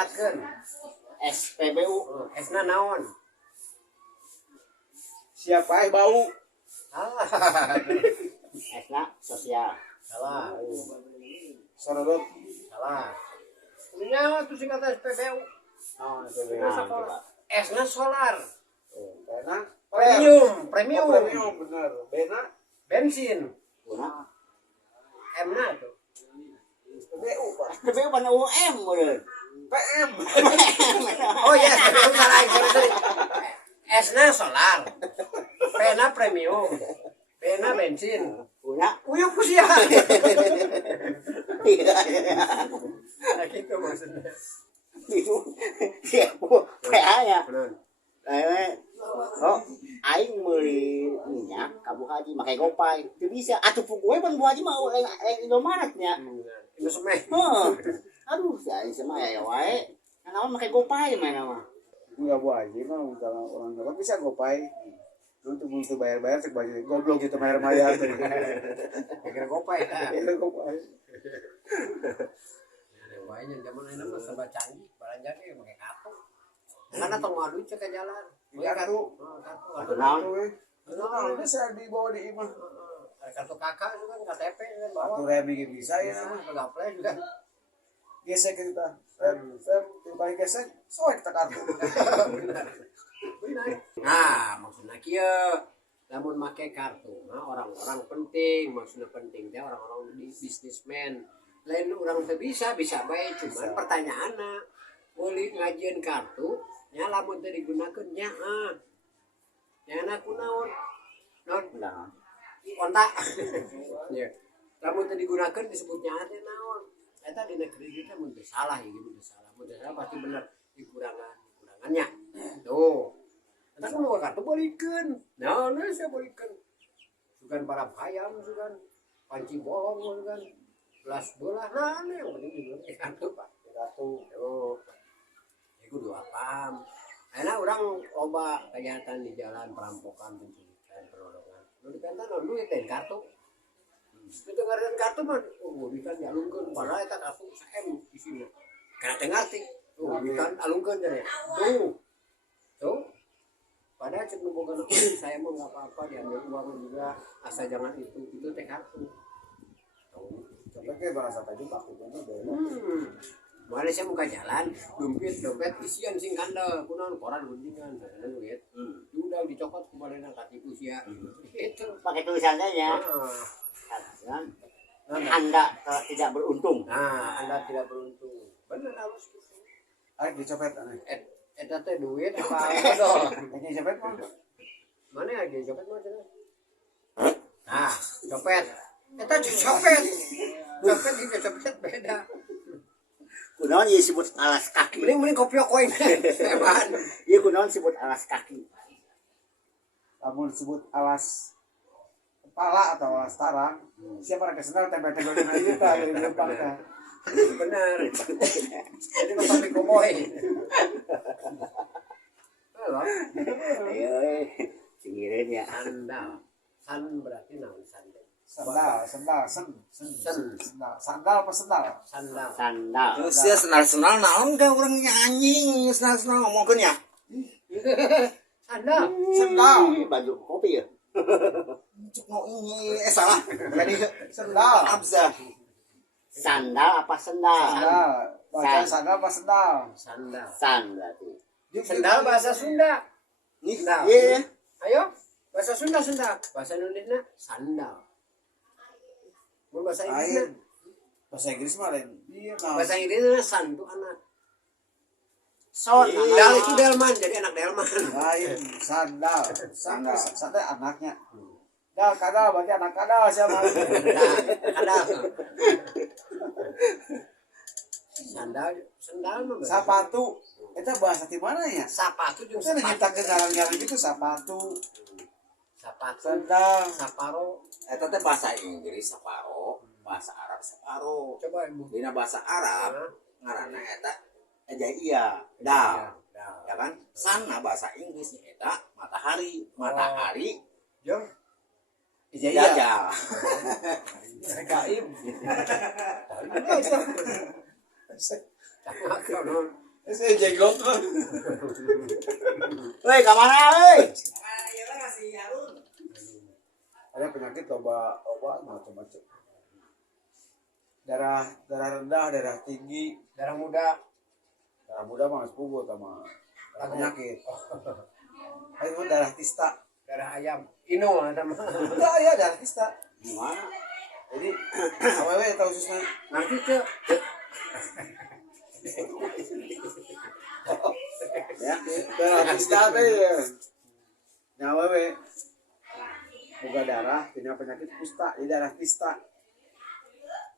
singkatkeun. SPBU. Esna naon? Siapa bau? Salah. Esna sosial. Salah. Sorot. Salah. Punya tuh singkatan SPBU. Oh, Nah, coba. Esna solar. Bena Premium, Oh, premium. premium bener. Bena Bensin. Guna. M-na tuh. BU Pak. SPBU pan UM bener. PM. Oh iya, SPBU salah. Sorry. S-na solar. P-na premium. B-na bensin. Guna. Uyuk usia. Iya. Nah gitu maksudnya. Siapa? PA ya. Benar. Oh, aing meuli minyak ka Bu Haji make gopay. Teu bisa atuh puguwe pan Bu Haji mah Indomaret nya. Itu semeh. Heeh. Aduh, si aing mah ya wae. Naon make gopay mah mah. Enggak Bu Haji mah kalau orang dapat bisa gopay. Untuk bayar-bayar cek baju goblok gitu bayar-bayar. Kira gopay dah. Itu gopay. Wahnya zaman ini mah serba canggih, belanja ge pakai kartu. Karena tong madu cek ke jalan. Kartu. Kartu. Naon? Kartu bisa dibawa di imah. Kartu kakak juga kan KTP kan bawa. Kartu remi bisa ya. Gaple juga. Gesek kita. Saya tiba gesek, soek kita kartu. Benar. Nah, maksudnya kieu lamun make kartu, nah orang-orang penting, maksudnya penting teh orang-orang bisnismen. Lain orang teh bisa bae cuman pertanyaanna meuli ngajieun kartu nya lamun teh digunakeun nya nya kunaon? Naon? Nah, Kontak. Ya. Lamun teh digunakeun disebutnya teh naon? Eta di negeri kita mun teu salah ya gitu, salah. Mun salah pasti bener dikurangannya. Tuh. Eta kan mau kartu bolikeun. Nah, saya bolikeun. Sugan para hayam sugan panci bolong sugan. Belas bola nah yang penting digunakeun kartu Pak. Kartu. Tuh. Iku dua pam. Enak orang loba kejahatan di jalan, perampokan, penculikan, penodongan. Nu dikantan duit lain kartu. Itu ngarahan kartu mah, duitan dialungkeun padahal eta kartu SM isina. Kana teu ngarti. Duitan alungkeun teh. Tuh. Padahal cek nu boga saya mah enggak apa-apa diambil uang juga, asal jangan itu teh kartu. Tuh. Coba ke bahasa tadi Pak, ini beda. Mana saya muka jalan, dompet isian sing kandel, kunaon koran guntingan, ada duit. Udah dicokot kemarin katipu sia. Itu pakai tulisannya ya. Kan Anda tidak beruntung. Nah, Anda tidak beruntung. Benar harus gitu. Ayo dicopet aneh. Eta teh duit apa dong? Ini copet mah. Mana ya dia copet mah cenah? Nah, copet. Eta copet. Copet ini copet beda. Kunaon ieu disebut alas kaki. Mending kopiok koin. Hebat. Ieu kunaon disebut alas kaki. Lamun disebut alas kepala atau alas tarang, siapa yang kesendal tempel-tempel dengan itu tah dari depan tah. Benar. Jadi kopi koboy. Halo. Ayo, singireun ya. Sandal. San berarti naon sandal? Sandal. Sandal apa sendal? Sandal. Sandal. Terus ya senal-senal naon ka urang anjing senal-senal ngomongkeun ya. Sandal. Sendal. Baju kopi ya. Cuk mau ini salah. Jadi Sendal. abzah. Sandal apa sendal? Sandal. Baca sandal apa sendal? Sandal. San berarti. Sendal bahasa Sunda. Sendal. Iya. Ayo, bahasa Sunda sendal. Bahasa Indonesia sandal. Mau bahasa Inggris? Bahasa Inggris mah lain. Iya, Bahasa Inggrisnya san itu anak. Son. Dal itu delman, jadi anak delman. lain sandal. Sandal anaknya. Dal kadal berarti anak kadal siapa? Kadal. Sandal mah. Sapatu. Itu bahasa di mana ya? Sepatu jeung Saya nyiptakeun ngaran-ngaran gitu sepatu. Sepatu. Sandal. Saparo. Eta teh bahasa Inggris saparo, bahasa Arab saparo. Coba Ibu. Dina bahasa Arab ngaranna eta ajaia, dal. Ya kan? Sana bahasa Inggris eta matahari, matahari. Jom. Jajal. Kaim. Saya jenggot. Woi, ka mana euy? Ada penyakit loba macam-macam. Darah rendah, darah tinggi, Darah muda. darah muda mah sepugu sama penyakit. Itu darah tista. Darah ayam. Ino ada mah. Enggak ya darah tista. Gimana? Jadi awewe tahu susah. Nanti cek. Ya, darah tista teh ya. Nah, awewe boga darah punya penyakit kusta, jadi darah tista.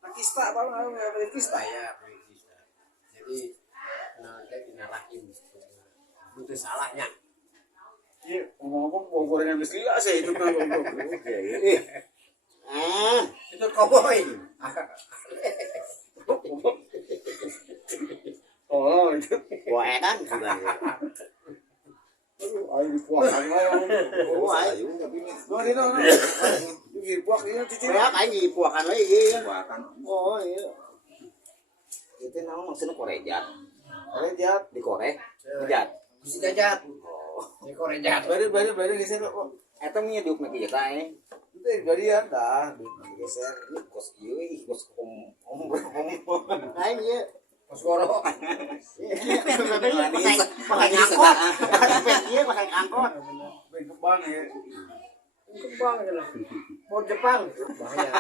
Nah, kista apa namanya? Kista ya. Jadi nanti dina rahim. Itu salahnya. Iya, ngomong-ngomong bau gorengan geus lila sih itu mah goblok. Itu koboi. Oh, itu. Gua edan juga. Aduh, ayo dipuakan lah. Oh, ayo. No, no. Dipuak ini cuci. Ya kan dipuakan we ieu. Buatan. Oh, iya. Itu nama maksudnya korejat. Korejat. Dikorek. Jat. Bisa jajat. Oh. Ini korejat. Bari geser kok. Eta mah diuk make kita Itu bari ya dah, geser. Ini kos ieu kos om. Lain ieu. Kos goro. Pakai angkot. Pakai angkot. Bari kembang ya. Kembang lah. Mau Jepang. Bahaya.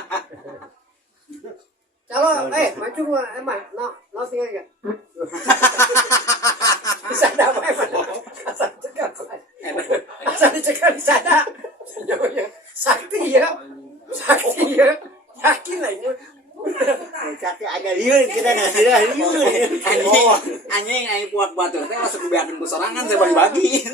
Kalau maju gua emang no tinggal ya. Bisa ada apa emang? Asal cekal. Asal dicekal bisa ada. Sakti ya. Sakti ya. Yakin lah ini. Sakti ada lieur kita ada lieur. Anjing aing kuat batur teh masuk beakeun ku sorangan saya bagi-bagi.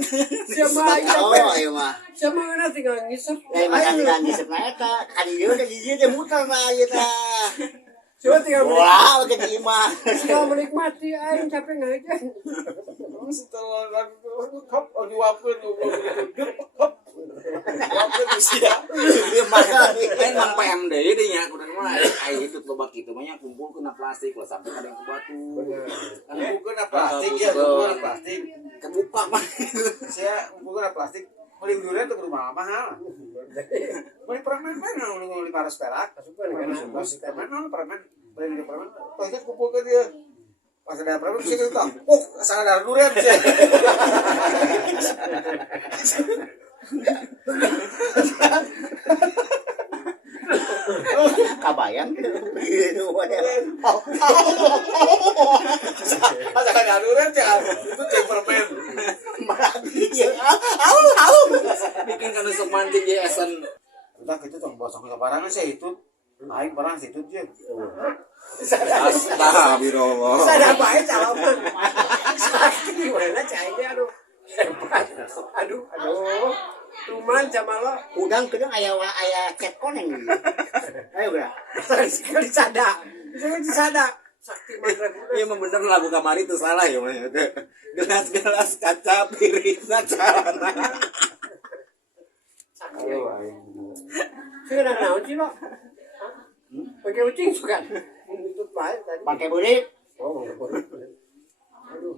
Siapa Oh, ieu mah. Siapa ngana tinggal ngisep. Masa tinggal di sebelah eta. Kali ieu teh hiji teh muter na ieu teh. Coba tinggal Wow, ke imah. menikmati aing capek ngajar. Setelah lagu kop diwapkeun hop. Wapkeun usia. Ieu mah Lain mang PMD deh nya kudu mah ai itu loba kitu mah nya kumpul kena plastik lo sampai kada yang ke batu. Kan bukan plastik ya, bukan plastik. Kebuka mah. Saya bukan plastik. Beli durian tuh rumah mahal. Beli permen beli paras perak. Kasukan kan. Permen permen beli permen. Pasti kumpul ke dia. Pas ada permen sih itu tak. Asal ada durian sih. kabayang. Asal ada durian sih. Itu cek permen. Bikin kana sok mancing ge esen. Udah gitu tuh bosok kebarangan sih itu. Aing barang sih itu dia. Astagfirullah. Sadar bae calon. Sakti mana cai aduh. Hebat. Aduh. Tuman sama lo. Udang kedeng aya cek koneng. Ayo bra. Sekali sada. Sekali sada. Sakti mantra. Iya mah bener lagu kamari itu salah ya mah. Gelas-gelas kaca piringna carana. Sakti. Sudah naon sih lo? Pakai ucing suka. Untuk baik tadi. Pakai burit. Oh, aduh.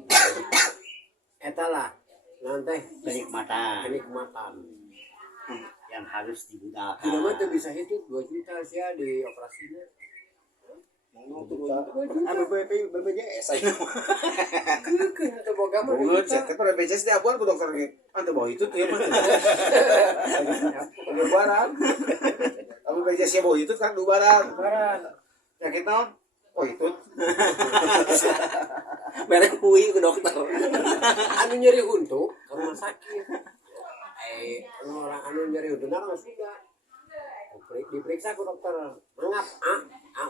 Eta lah. Nanti Kenikmatan kenikmatan. yang harus digunakan. Gimana tuh bisa hidup 2 juta sih ya di operasinya. BPJS aja. Keun teu boga mah Bukan sih, tapi pada BPJS dia abuan ku dokter ge. Ante bawa itu tuh ya mah. Udah barang. Tapi BPJS ya bawa itu kan dua barang. Barat. Sakit naon? Oh itu. Merek kui ke dokter. Anu nyeri huntu ke rumah sakit. Orang anu nyeri huntu nang sudah. Diperiksa ke dokter. Mangap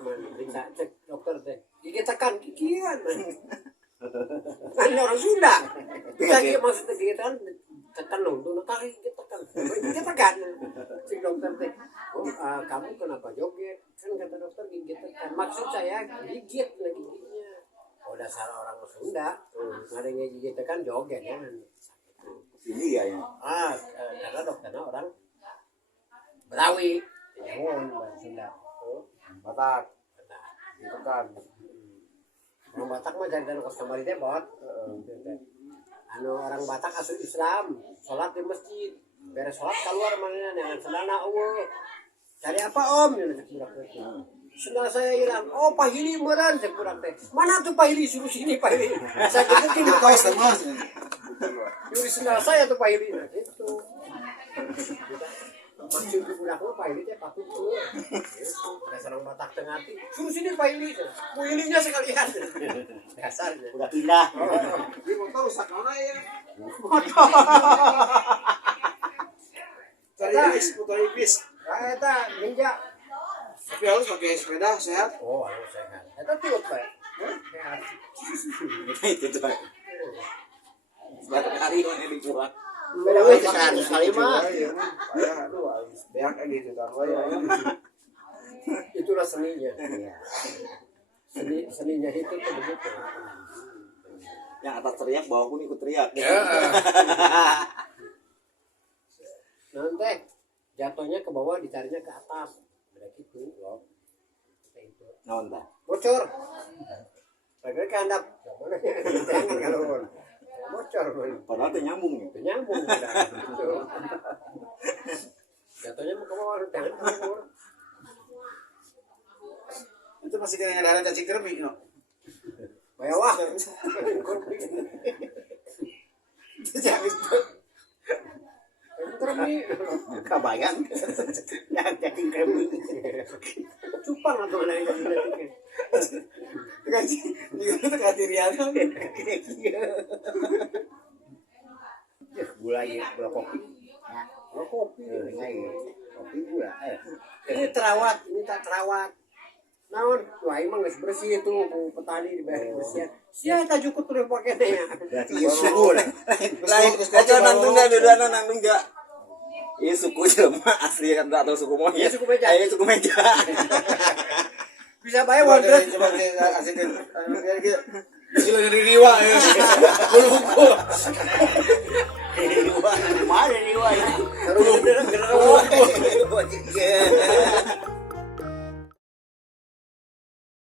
mana periksa cek dokter teh. Gigi tekan gigian. Kan orang Sunda. Gigi maksudnya gigi tekan huntu nak gigi tekan. Gigi tekan. Si dokter teh. Oh, kamu kenapa joget? Kan kata dokter gigi tekan. Maksud saya gigit lagi giginya. Oh dasar orang Sunda. Ada yang gigi tekan joget ya. Ini ya. Karena dokternya orang Betawi. Jangan bahasa Sunda. Batak. Itu kan. Orang Batak mah jangan kos kamari teh bot. Anu orang Batak asup Islam, sholat di masjid. Beres sholat keluar mana dengan sendalna eueuh. Cari apa Om? Sendal saya hilang. Oh Pak Hili meureun cek budak teh. Mana tuh Pak Hili suruh sini Pak Hili. Saya gebukin di Kos sama. nyuri sendal saya tuh Pak Hili. Nah, gitu. Maksud ke budak Pak Hili teh patut tuh. Dasar orang Batak tengah hati. Suruh sini Pak Hili. Bu Hilinya sekalian. Dasarnya. Udah pindah. Di motor rusak mana ya? Cari ipis, motor ipis. Nah, eta ninja. Tapi harus pakai sepeda sehat. Oh, anu sehat. Eta tiut Pak. Sehat. Itu tuh. Berapa kali ini dikurang? Beda we sekali mah. Ayah, aduh, beak gitu kan. Itulah seninya. Seninya itu tuh begitu. Yang atas teriak, bawah pun ikut teriak. Nanti jatuhnya ke bawah, dicarinya ke atas. Udah gitu loh. Itu. Naon tah? Bocor. Lagi kehandap. Jangan kalau bocor. Padahal teh nyambung ya. Itu nyambung. Gitu. Jatuhnya ke bawah, jangan ke bawah. Itu masih kena ngadaran cacing kremi, no. Mewah. Jangan Kremi. Kabayang. Nah, jadi kremi. Cupang atau mana yang jadi. itu katirian. Gula ya, gula kopi. Oh, kopi. Kopi gula. Ini terawat, ini tak terawat. Naon, wah emang geus bersih itu ku petani dibayar bersih. Sia eta cukup terus pakai teh. Berarti ieu suku. Lain, aja nangtung enggak bedana nangtung enggak. Ini suku jelema asli kan atau suku monyet. Iya, suku meja. Ini suku meja. Bisa bayar wonder. Coba kita asik gitu. Sila dari riwa ya. Bulu